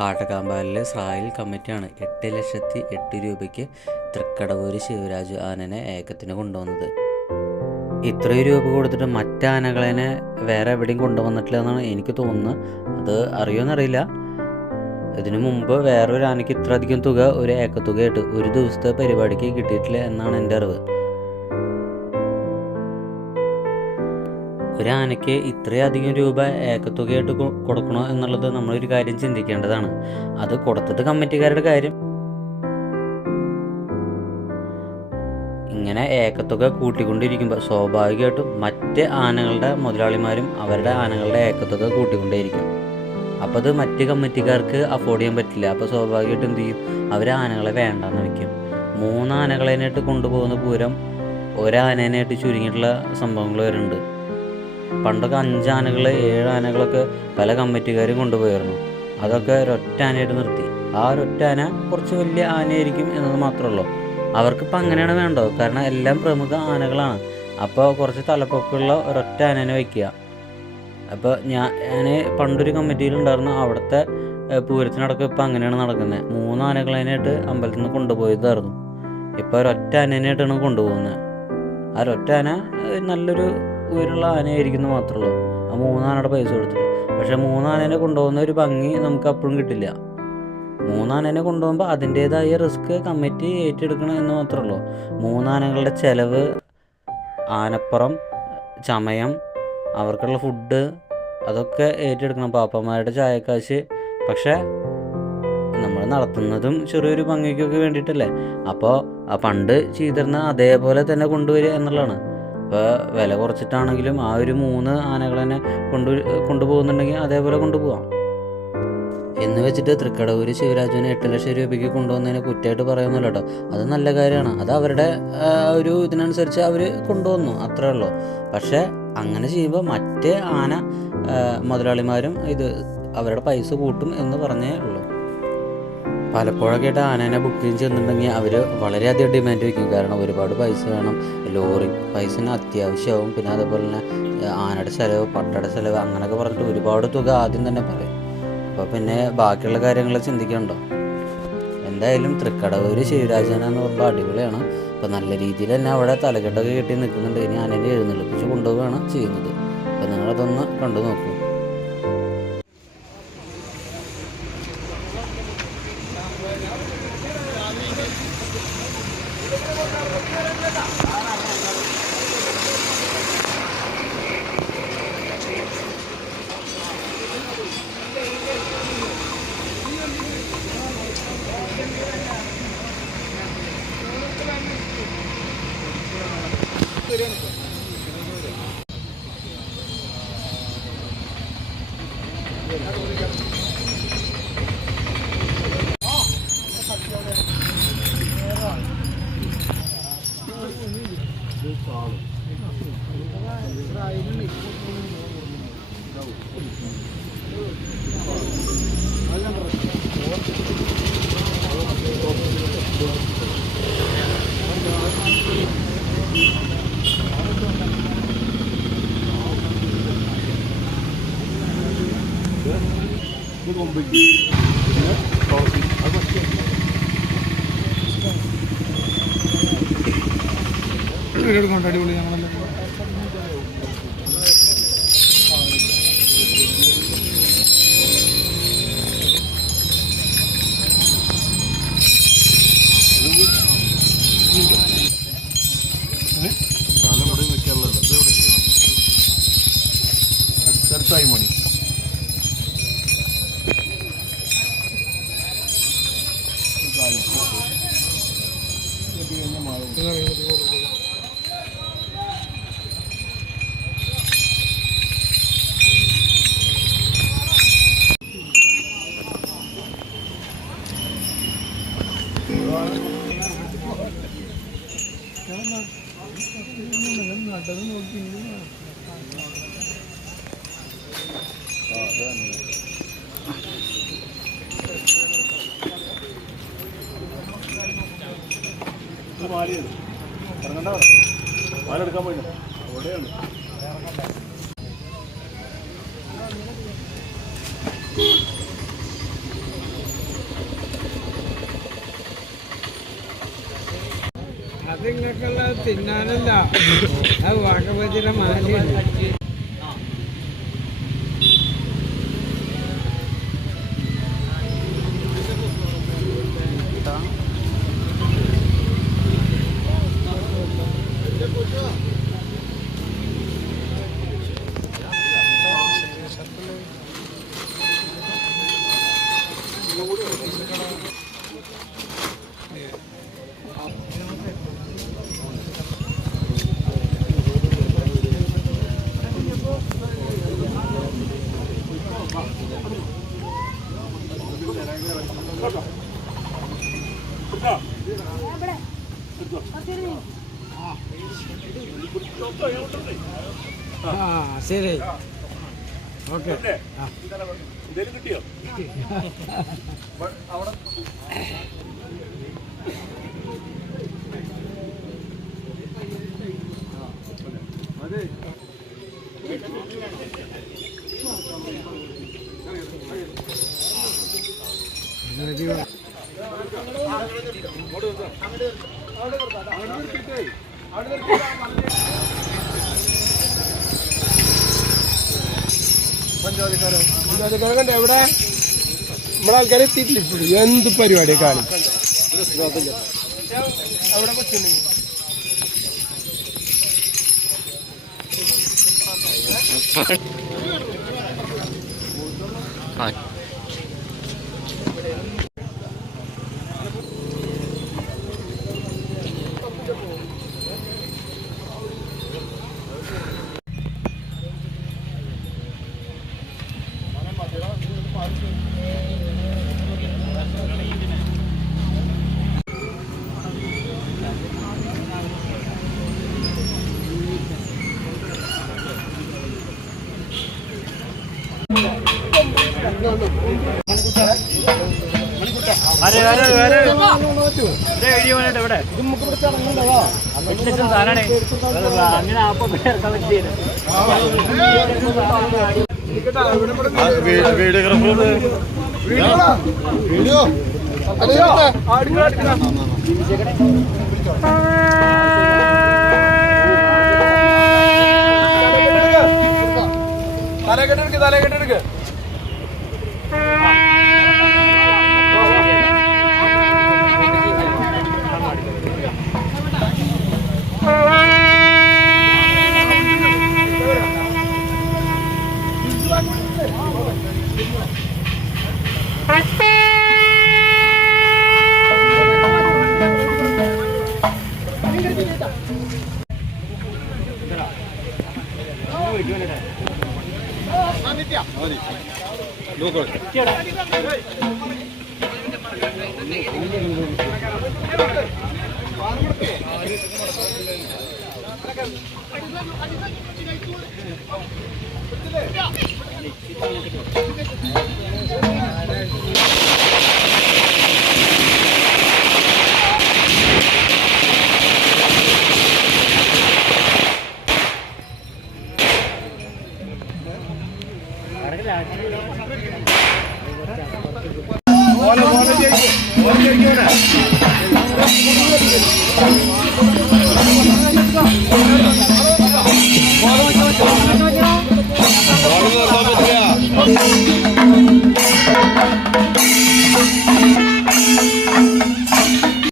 കാട്ടക്കാമ്പാലിലെ സ്രായിൽ കമ്മിറ്റിയാണ് 8,08,000 രൂപയ്ക്ക് തൃക്കടവൂര് ശിവരാജ് ആനനെ ഏക്കത്തിന് കൊണ്ടുവന്നത്. ഇത്രയും രൂപ കൊടുത്തിട്ട് മറ്റാനകളെ വേറെ എവിടെയും കൊണ്ടുവന്നിട്ടില്ല എന്നാണ് എനിക്ക് തോന്നുന്നത്. അത് അറിയുമെന്നറിയില്ല. ഇതിനു മുമ്പ് വേറൊരു ആനയ്ക്ക് ഇത്ര അധികം തുക ഒരു ഏക്കത്തുകയായിട്ട് ഒരു ദിവസത്തെ പരിപാടിക്ക് കിട്ടിയിട്ടില്ല എന്നാണ് എൻ്റെ അറിവ്. ഒരു ആനയ്ക്ക് ഇത്രയധികം രൂപ ഏക്കത്തുകയായിട്ട് കൊടുക്കണോ എന്നുള്ളത് നമ്മളൊരു കാര്യം ചിന്തിക്കേണ്ടതാണ്. അത് കൊടുത്തിട്ട് കമ്മിറ്റിക്കാരുടെ കാര്യം. ഇങ്ങനെ ഏക്കത്തുക കൂട്ടിക്കൊണ്ടിരിക്കുമ്പോൾ സ്വാഭാവികമായിട്ടും മറ്റ് ആനകളുടെ മുതലാളിമാരും അവരുടെ ആനകളുടെ ഏക്കത്തുക കൂട്ടിക്കൊണ്ടേയിരിക്കും. അപ്പോൾ അത് മറ്റ് കമ്മിറ്റിക്കാർക്ക് അഫോർഡ് ചെയ്യാൻ പറ്റില്ല. അപ്പോൾ സ്വാഭാവികമായിട്ടും എന്ത് ചെയ്യും, അവർ ആനകളെ വേണ്ടെന്ന് വയ്ക്കും. 3 ആനകളേനായിട്ട് കൊണ്ടുപോകുന്ന പൂരം ഒരാനേനായിട്ട് ചുരുങ്ങിയിട്ടുള്ള സംഭവങ്ങൾ വരുന്നുണ്ട്. പണ്ടൊക്കെ 5 ആനകൾ 7 ആനകളൊക്കെ പല കമ്മിറ്റിക്കാരും കൊണ്ടുപോയിരുന്നു. അതൊക്കെ ഒരൊറ്റ ആനയായിട്ട് നിർത്തി. ആ ഒരൊറ്റ ആന കുറച്ച് വലിയ ആനയായിരിക്കും എന്നത് മാത്രമേ ഉള്ളൂ. അവർക്കിപ്പോൾ അങ്ങനെയാണ് വേണ്ടത്. കാരണം എല്ലാം പ്രമുഖ ആനകളാണ്. അപ്പോൾ കുറച്ച് തലപ്പൊക്കമുള്ള ഒരൊറ്റ ആനേനെ വയ്ക്കുക. അപ്പോൾ ഞാൻ പണ്ടൊരു കമ്മിറ്റിയിലുണ്ടായിരുന്നു. അവിടുത്തെ പൂരത്തിനടക്കം ഇപ്പോൾ അങ്ങനെയാണ് നടക്കുന്നത്. 3 ആനകളേനായിട്ട് അമ്പലത്തിൽ നിന്ന് കൊണ്ടുപോയതായിരുന്നു. ഇപ്പോൾ ഒരൊറ്റ ആനേനായിട്ടാണ് കൊണ്ടുപോകുന്നത്. ആ ഒരൊറ്റ ആന നല്ലൊരു ഉയരുള്ള ആനയായിരിക്കുന്നു മാത്രമേ ഉള്ളൂ. ആ 3 ആനയുടെ പൈസ കൊടുത്തിട്ട്. പക്ഷേ 3 ആനേനെ കൊണ്ടുപോകുന്ന ഒരു ഭംഗി നമുക്ക് അപ്പോഴും കിട്ടില്ല. 3 ആനേനെ കൊണ്ടുപോകുമ്പോൾ അതിൻ്റേതായ റിസ്ക് കമ്മിറ്റി ഏറ്റെടുക്കണം എന്ന് മാത്രമേ ഉള്ളൂ. 3 ആനകളുടെ ചിലവ്, ആനപ്പുറം, ചമയം, അവർക്കുള്ള ഫുഡ്, അതൊക്കെ ഏറ്റെടുക്കണം. പാപ്പന്മാരുടെ ചായക്കാശ്. പക്ഷേ നമ്മൾ നടത്തുന്നതും ചെറിയൊരു ഭംഗിക്കൊക്കെ വേണ്ടിയിട്ടല്ലേ. അപ്പോൾ ആ പണ്ട് ചെയ്തിരുന്ന അതേപോലെ തന്നെ കൊണ്ടുവരിക എന്നുള്ളതാണ്. ഇപ്പോൾ വില കുറച്ചിട്ടാണെങ്കിലും ആ ഒരു 3 ആനകളെ കൊണ്ടുപോകുന്നുണ്ടെങ്കിൽ അതേപോലെ കൊണ്ടുപോകാം എന്ന് വെച്ചിട്ട് തൃക്കടവൂര് ശിവരാജുവിനെ 8,00,000 രൂപയ്ക്ക് കൊണ്ടുവന്നതിനെ കുറ്റമായിട്ട് പറയുന്നില്ല കേട്ടോ. അത് നല്ല കാര്യമാണ്. അത് അവരുടെ ഒരു ഇതിനനുസരിച്ച് അവർ കൊണ്ടുവന്നു, അത്രേ ഉള്ളൂ. പക്ഷേ അങ്ങനെ ചെയ്യുമ്പോൾ മറ്റേ ആന മുതലാളിമാരും അവരുടെ പൈസ കൂട്ടും എന്ന് പറഞ്ഞേ ഉള്ളൂ. പലപ്പോഴൊക്കെ ആയിട്ട് ആനേനെ ബുക്കിങ് ചെയ്യുന്നുണ്ടെങ്കിൽ അവർ വളരെയധികം ഡിമാൻഡ് വയ്ക്കും. കാരണം ഒരുപാട് പൈസ വേണം, ലോറി പൈസന് അത്യാവശ്യമാവും. പിന്നെ അതേപോലെ തന്നെ ആനയുടെ ചിലവ്, പട്ടയുടെ ചിലവ്, അങ്ങനെയൊക്കെ പറഞ്ഞിട്ട് ഒരുപാട് തുക ആദ്യം തന്നെ പറയും. അപ്പോൾ പിന്നെ ബാക്കിയുള്ള കാര്യങ്ങൾ ചിന്തിക്കണ്ടോ. എന്തായാലും തൃക്കടവൂര് ശിവരാജാന എന്ന് പറയുമ്പോൾ അടിപൊളിയാണ്. അപ്പോൾ നല്ല രീതിയിൽ തന്നെ അവിടെ തലക്കെട്ടൊക്കെ കെട്ടി നിൽക്കുന്നുണ്ട്. ഇനി ആനേനെ എഴുന്നള്ളിപ്പിച്ച് കൊണ്ടുപോവുകയാണ് ചെയ്യുന്നത്. അപ്പോൾ നിങ്ങളതൊന്ന് കണ്ടു നോക്കൂ. അടിപൊളി ഞങ്ങളെല്ലാം അടുത്തായി മണി നട്ടത് നോക്കി പാലെടുക്കാൻ പോയില്ല അവിടെയാണ്. നിങ്ങൾക്കുള്ള തിന്നാനല്ല അത് വാക്കപ്പച്ചിയുടെ മാലിയാണ്. ആ ശരി ഓക്കെ. കിട്ടിയോ? അവിടെ അതെ പഞ്ചായത്തുകാരുണ്ട് എവിടെ നമ്മുടെ ആൾക്കാരെ എത്തിയിട്ടില്ല ഇപ്പോഴും. എന്ത് പരിപാടിയെ കാണും അവിടെ കൊച്ചുണ്ടെങ്കിൽ വീഡിയോ തലകെട്ടെടുക്ക്